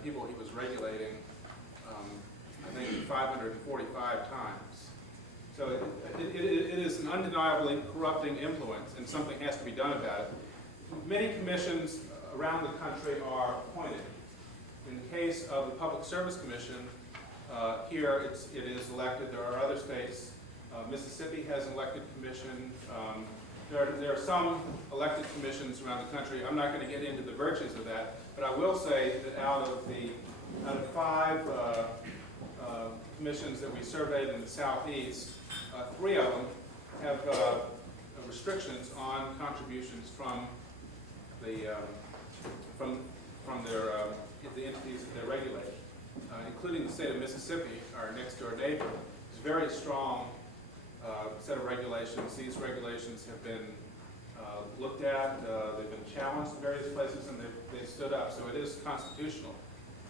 people he was regulating, I think 545 times. So it is an undeniably corrupting influence, and something has to be done about it. Many commissions around the country are appointed. In the case of the Public Service Commission, here it is elected. There are other states. Mississippi has an elected commission. There are some elected commissions around the country. I'm not going to get into the virtues of that, but I will say that out of 5 commissions that we surveyed in the Southeast, 3 of them have restrictions on contributions from the entities that they regulate, including the state of Mississippi, our next door neighbor. It's a very strong set of regulations. These regulations have been looked at, they've been challenged in various places, and they've stood up. So it is constitutional.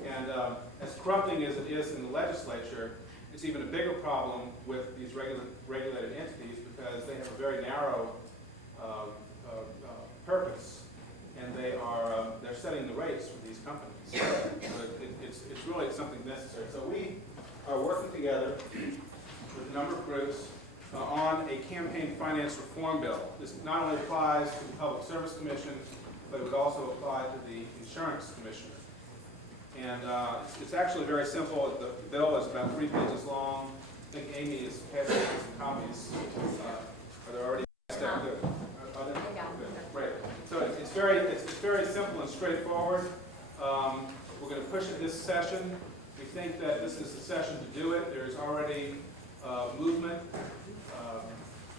And as corrupting as it is in the legislature, it's even a bigger problem with these regulated entities because they have a very narrow purpose, and they're setting the rates for these companies. So it's really something necessary. So we are working together with a number of groups on a campaign finance reform bill. This not only applies to the Public Service Commission, but it would also apply to the Insurance Commissioner. And it's actually very simple. The bill is about 3 pages long. I think Amy has passed some copies. Are there already passed out? Good. Are there? Good. Great. So it's very simple and straightforward. We're going to push it this session. We think that this is the session to do it. There's already movement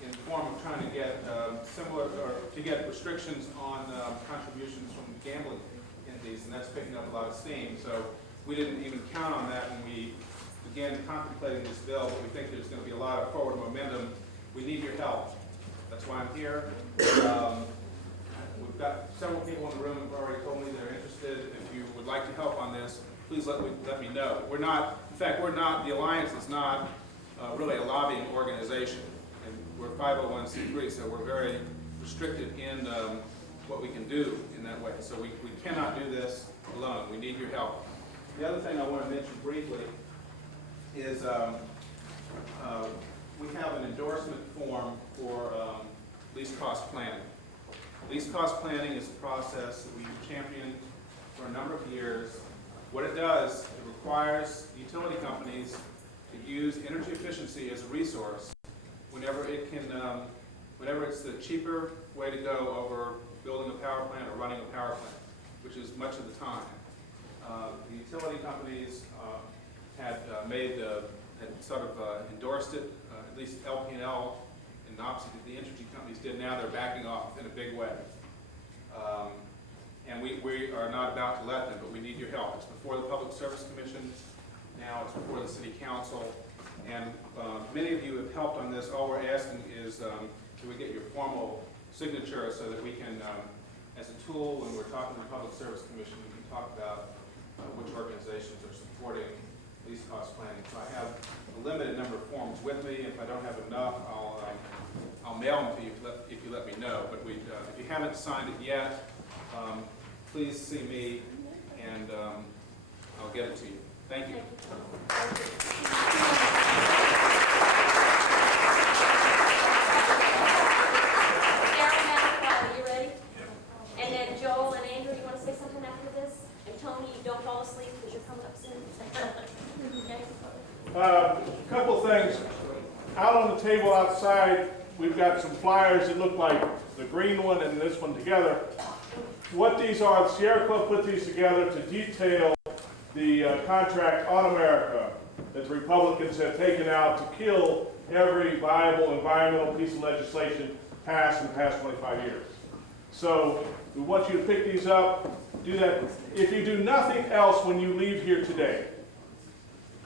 in the form of trying to get restrictions on contributions from gambling entities, and that's picking up a lot of steam. So we didn't even count on that when we began contemplating this bill, but we think there's going to be a lot of forward momentum. We need your help. That's why I'm here. We've got several people in the room who've already told me they're interested. If you would like to help on this, please let me know. We're not, the Alliance is not really a lobbying organization. And we're 501c3, so we're very restricted in what we can do in that way. So we cannot do this alone. We need your help. The other thing I want to mention briefly is we have an endorsement form for least cost planning. Least cost planning is a process that we've championed for a number of years. What it does, it requires utility companies to use energy efficiency as a resource whenever it can, whenever it's the cheaper way to go over building a power plant or running a power plant, which is much of the time. The utility companies had sort of endorsed it, at least LP&L, and opposite the energy companies did. Now they're backing off in a big way. And we are not about to let them, but we need your help. It's before the Public Service Commission. Now it's before the City Council. And many of you have helped on this. All we're asking is can we get your formal signature so that we can, as a tool, when we're talking to the Public Service Commission, we can talk about which organizations are supporting least cost planning. So I have a limited number of forms with me. If I don't have enough, I'll mail them to you if you let me know. But if you haven't signed it yet, please see me, and I'll get it to you. Thank you. Are you ready? And then Joel and Andrew, you want to say something after this? And Tony, don't fall asleep because you're coming up soon. A couple of things. Out on the table outside, we've got some flyers that look like the green one and this one together. What these are, the Sierra Club put these together to detail the contract on America that the Republicans have taken out to kill every viable environmental piece of legislation passed in the past 25 years. So we want you to pick these up, do that. If you do nothing else when you leave here today,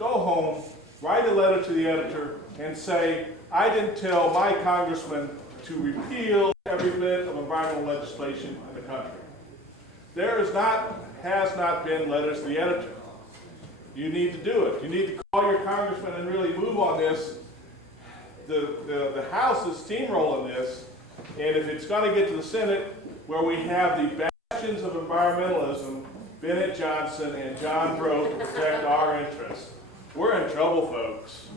go home, write a letter to the editor, and say, I didn't tell my congressman to repeal every bit of environmental legislation in the country. There has not been letters to the editor. You need to do it. You need to call your congressman and really move on this. The House is steamrolling this, and if it's going to get to the Senate, where we have the bastions of environmentalism, Bennett Johnson and John Breaux, to protect our interests, we're in trouble, folks.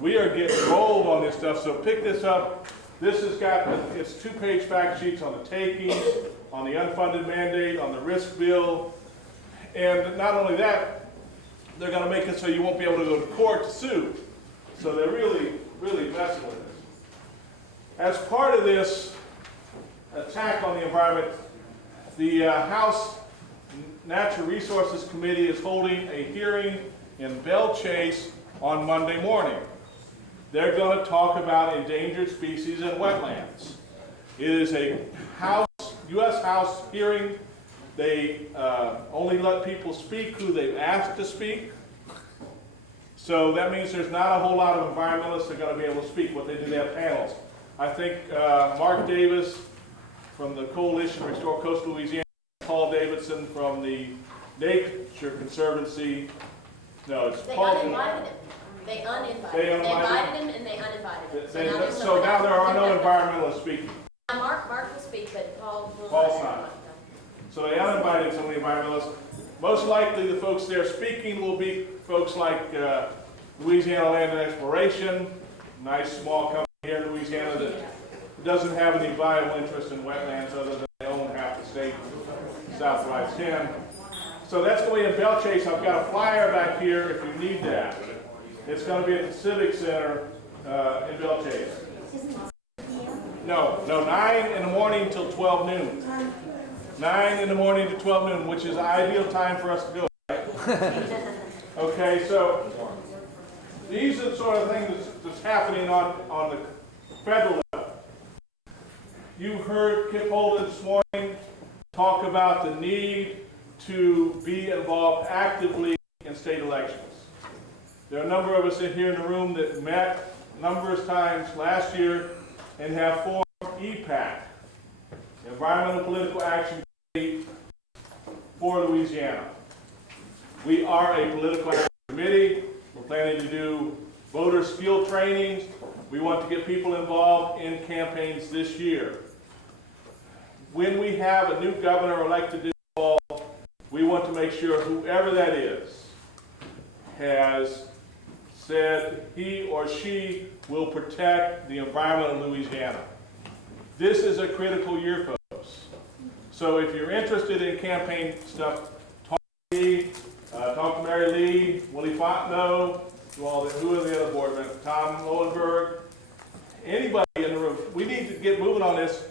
We are getting rolled on this stuff, so pick this up. This has got, it's 2-page fact sheets on the taking, on the unfunded mandate, on the risk bill. And not only that, they're gonna make it so you won't be able to go to court to sue. So they're really, really messing with this. As part of this attack on the environment, the House Natural Resources Committee is holding a hearing in Belle Chase on Monday morning. They're going to talk about endangered species and wetlands. It is a U.S. House hearing. They only let people speak who they've asked to speak. So that means there's not a whole lot of environmentalists that are going to be able to speak. What they do, they have panels. I think Mark Davis from the Coalition Restore Coastal Louisiana, Paul Davidson from the Nature Conservancy. No, it's They Paul. uninvited him. They uninvited him. They invited him and they uninvited him. So now there are no environmentalists speaking. Mark will speak, but Paul's not. So they uninvited some of the environmentalists. Most likely the folks there speaking will be folks like Louisiana Land and Exploration, nice small company here in Louisiana that doesn't have any viable interest in wetlands other than they own half the state, Southwest 10. So that's going to be in Belle Chase. I've got a flyer back here if you need that. It's going to be at the Civic Center in Belle Chase. No, 9 in the morning till 12 noon. 9 in the morning to 12 noon, which is the ideal time for us to go. Right? Okay, so these are the sort of things that's happening on the federal level. You heard Kip Holden this morning talk about the need to be involved actively in state elections. There are a number of us in here in the room that met numerous times last year and have formed EPAC, Environmental Political Action Committee for Louisiana. We are a political action committee. We're planning to do voter skill trainings. We want to get people involved in campaigns this year. When we have a new governor elected this fall, we want to make sure whoever that is has said he or she will protect the environment of Louisiana. This is a critical year, folks. So if you're interested in campaign stuff, talk to me, talk to Mary Lee, Willie Fontenot, who are the other board members, Tom Lowenberg, anybody in the room. We need to get moving on this.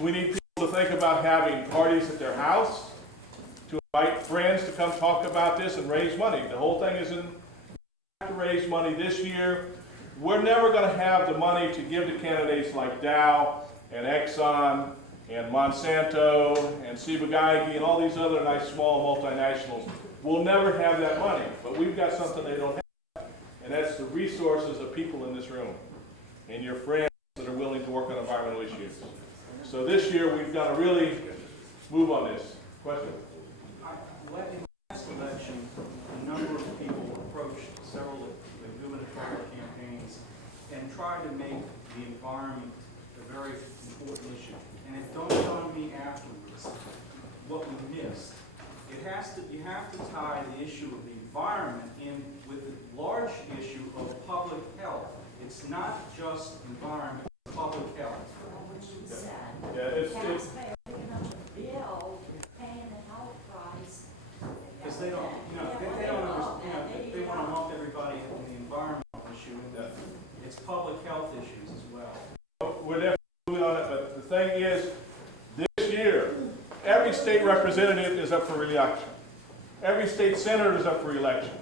We need people to think about having parties at their house, to invite friends to come talk about this and raise money. The whole thing is to raise money this year. We're never going to have the money to give to candidates like Dow and Exxon and Monsanto and Ciba-Geigy and all these other nice small multinationals. We'll never have that money, but we've got something they don't have, and that's the resources of people in this room and your friends that are willing to work on environmental issues. So this year we've got to really move on this. Question? In the last election, a number of people approached several of the gubernatorial campaigns and tried to make the environment a very important issue. And it dawned on me afterwards what we missed. You have to tie the issue of the environment in with the large issue of public health. It's not just environment, it's public health. Yeah, it's Taxpayer picking up the bill, paying the health price. Because they don't, they don't understand, they want to lump everybody in the environmental issue, and it's public health issues as well. We're definitely moving on it, but the thing is, this year, every state representative is up for re-election. Every state senator is up for re-election.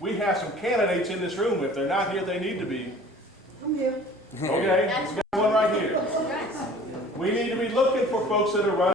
We have some candidates in this room. If they're not here, they need to be. I'm here. Okay, we got one right here. We need to be looking for folks that are running